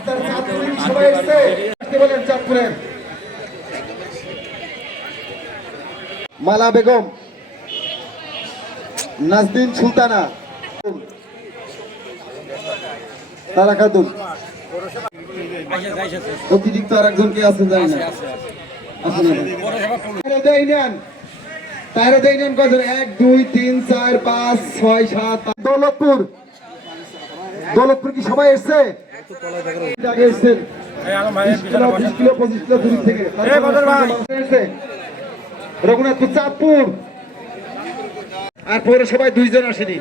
আপনার চাঁদপুরে কি সবাই এসছে? আসতে বলেন চাঁদপুরের। মালা বেগম, নাজদিন সুলতানা, তারা খাতুন, অতিরিক্ত আর একজন কে আছেন জানি না। কজন? 1 2 3 4 5 6 7। দৌলতপুর, দৌলতপুর কি সবাই এসছে? আগে এসছেন 20 কিলো 25 কিলো দূর থেকে। রঘুনাথপুর, চাঁদপুর আর পৌরসভায় 2 জন আসেনি।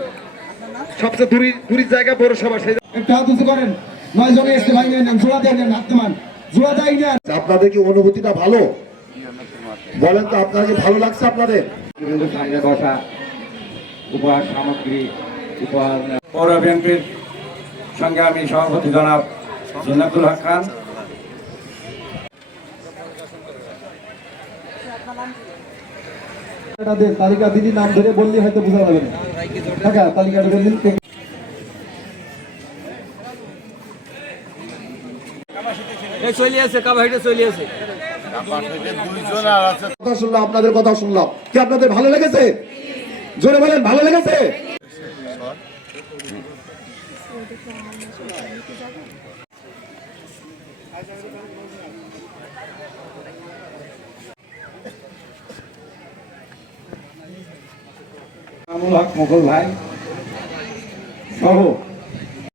সবচেয়ে দূরের জায়গা পৌরসভা। সেই একটা হাত উঁচু করেন। 9 জনে এসছে ভাই, নেন জোড়া দেন, আত্মমান জোড়া দেয় না। আপনাদের কি অনুভূতিটা ভালো বলেন তো? আপনার কি ভালো লাগছে আপনাদের? বসা উপহার সামগ্রী উপহার পৌর বিএনপির সঙ্গে আমি সভাপতি জনাব জিন্নাতুল হক খান। তালিকা দিদি নাম ধরে বললে হয়তো বোঝা যাবে না। তালিকাটা বললেন। আপনাদের কথা শুনলাম, কি আপনাদের ভালো লেগেছে? জোরে বলেন, ভালো লেগেছে? মুকুল ভাই সহ